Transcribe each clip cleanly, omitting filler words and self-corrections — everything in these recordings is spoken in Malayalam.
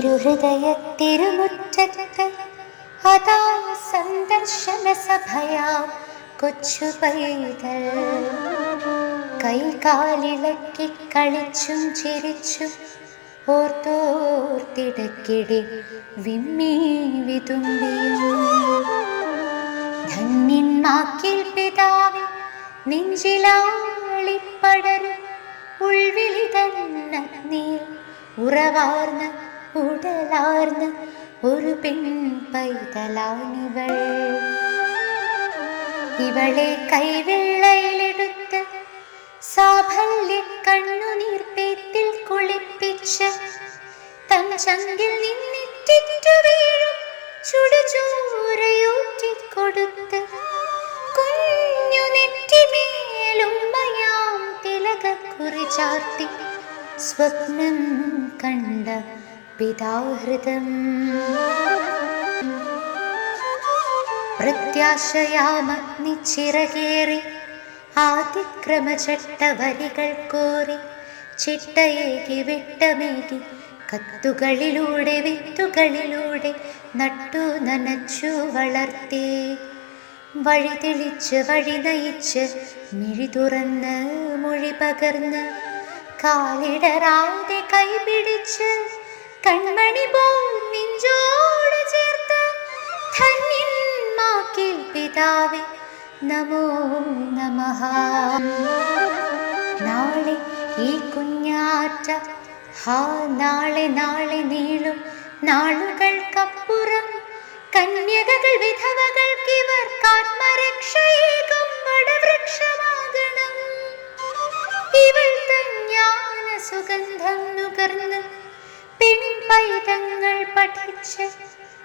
തിരുഹൃദയത്തിരുമുറ്റത്ത് അതാ സന്ദർശന സഭയാ കൊച്ചു പൈതൽ. കൈകാലിളക്കി കളിച്ചും ചിരിച്ചും ഓർത്തോർത്തിടക്കിടെ വിമ്മി വിതുമ്പിയും. ധന്യന്മാക്കിൽ പിതാവി നെഞ്ചിലാളിപ്പടരും ഉൾവിളി തന്നീർ ഉറവാർന്ന ഉടലാർന്ന ഒരു പെൺ പൈതലാണിവൾ. ഇവളെ കൈവെള്ളയിലെടുത്ത് സാഫല്യ കണ്ണുനീർപ്പേത്തിൽ കുളിപ്പിച്ച് തൻ ചങ്കിൽ നിന്നിറ്റിറ്റു വീഴും ചുടുചോരയൂറ്റിക്കൊടുത്ത് കുഞ്ഞു നെറ്റിമേലുമ്മയാം തിലകക്കുറി ചാർത്തി സ്വപ്നം കണ്ട പിതാഹൃദം. പ്രത്യാശയാമഗ്നിച്ചിറകേറി ആദിക്രമചട്ടവരികൾ കോരി ചിട്ടയേകി വിട്ടമേകി കത്തുകളിലൂടെ വിത്തുകളിലൂടെ നട്ടു നനച്ചു വളർത്തി. വഴി തെളിച്ച് വഴി നയിച്ച് മിഴി തുറന്ന് മൊഴി പകർന്ന് കാലിടറാതെ കൈപിടിച്ച് കൺമണി പോൽ നെഞ്ചോട് ചേർത്ത് ധന്യന്മാക്കിൽ പിതാവേ നമോ നമഃ. നാളെ ഈ കുഞ്ഞാറ്റ നാളെ നാളെ നീളും നാളുകൾക്കപ്പുറം കന്യകകൾ വിധവകൾക്കിവർക്കാത്മരക്ഷയേകും വടവൃക്ഷമാകണം. ഇവൾ തജ്ഞാന സുഗന്ധം നുകർന്ന് പെൺപൈതങ്ങൾ പഠിച്ച്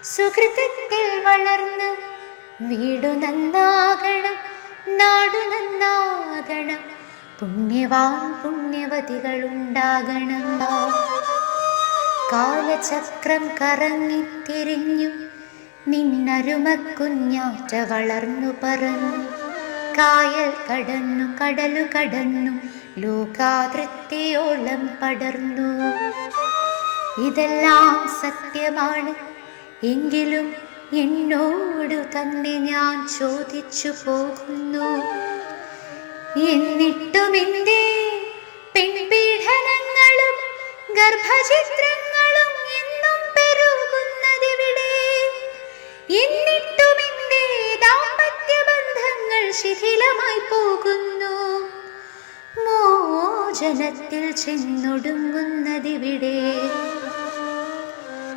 സുഹൃതത്തിൽ വളർന്ന് വീടു നന്നാകണം നാടു നന്നാകണം പുണ്യവാൻ പുണ്യവതികളുണ്ടാകണം. കാലചക്രം കറങ്ങിത്തിരിഞ്ഞു നിന്നരുമക്കുഞ്ഞാറ്റ വളർന്നു പറന്നു കായൽ കടന്നു കടലു കടന്നു ലോകാതൃപ്തിയോളം പടർന്നു. ഇതെല്ലാം സത്യമാണ് എങ്കിലും എന്നോടു തന്നെ ഞാൻ ചോദിച്ചു പോകുന്നു. എന്നിട്ടും എന്തേ പെൺപീഡനങ്ങളും ഗർഭചിത്രങ്ങളും എന്നും പെരുകുന്നതിവിടെ? എന്നിട്ടും എന്തേ ദാമ്പത്യ ബന്ധങ്ങൾ ശിഥിലമായി പോകുന്നു? മോചനത്തിൽ ചെന്നൊടുങ്ങുന്നതിവിടെ?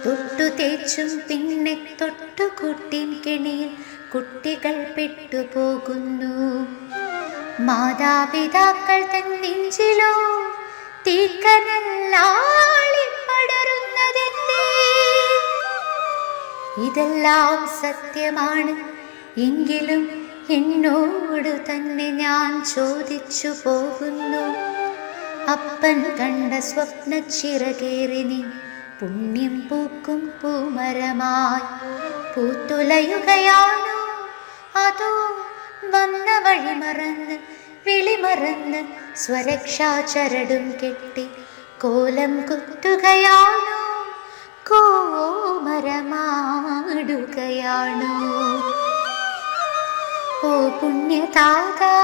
തൊട്ടു തേച്ചും പിന്നെ തൊട്ടുകൂട്ടിൻ കെണിയിൽ കുട്ടികൾ പെട്ടുപോകുന്നു. മാതാപിതാക്കൾ തൻ നെഞ്ചിലോ തീക്കനല്ലാളിപ്പടരുന്നതെന്തേ? ഇതെല്ലാം സത്യമാണ് എങ്കിലും എന്നോട് തന്നെ ഞാൻ ചോദിച്ചു പോകുന്നു. അപ്പൻ കണ്ട സ്വപ്നച്ചിറകേറി നീ പുണ്യം പൂക്കും പൂമരമായി പൂത്തുലയുകയാണോ? അതോ വന്ന വഴി മറന്ന് വിളിമറന്ന് സ്വരക്ഷാചരടും കെട്ടി കോലം കുത്തുകയാണോ? കോമരമാടുകയാണോ? ഓ പുണ്യതാതാ,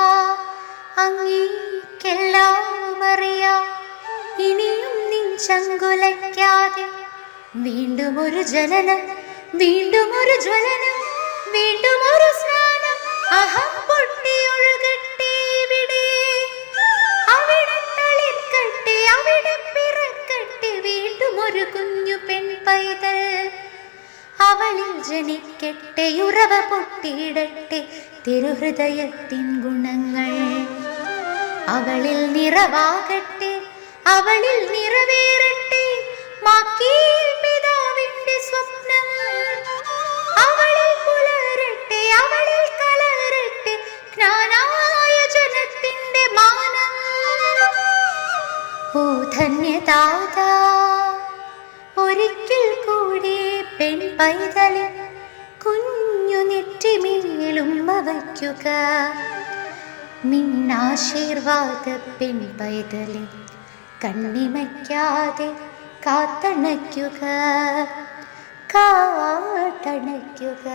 അങ്ങേക്കെല്ലാം അറിയാം. ഇനിയും നിൻ ചങ്കുലയ്ക്കാതെ വീണ്ടും ഒരു ജനനം, വീണ്ടും ഒരു ജ്വലനം, വീണ്ടും ഒരു സ്നാനം. അഹം പൊട്ടിയൊഴുകട്ടെ ഇവിടെ, അവിടെ തളിർക്കട്ടെ, അവിടെ പിറക്കട്ടെ വീണ്ടും ഒരു കുഞ്ഞു പെൺപൈതൽ. അവളിൽ ജനിക്കട്ടെ, ഉറവ പൊട്ടിയിടട്ടെ തിരുഹൃദയത്തിൻ ഗുണങ്ങൾ. അവളിൽ നിറവാകട്ടെ, അവളിൽ നിറവേറട്ടെ മാക്കീൽ പിതാവിന്റെ സ്വപ്നം. അവളിൽ പുലരട്ടെ, അവളിൽ കലരട്ടെ ജ്ഞാനായ ജനത്തിന്റെ മാനം. ഓ ധന്യതാതാ, ഒരിക്കൽ കൂടി പെൺപൈതലിൽ കുഞ്ഞു നെറ്റിമേലുമ്മ വയ്ക്കുക. നിന്നാശീർവാദ പെൺപൈതലിൽ കണ്ണിമയ്ക്കാതെ കാത്തണയ്ക്കുക കാത്തണയ്ക്കുക.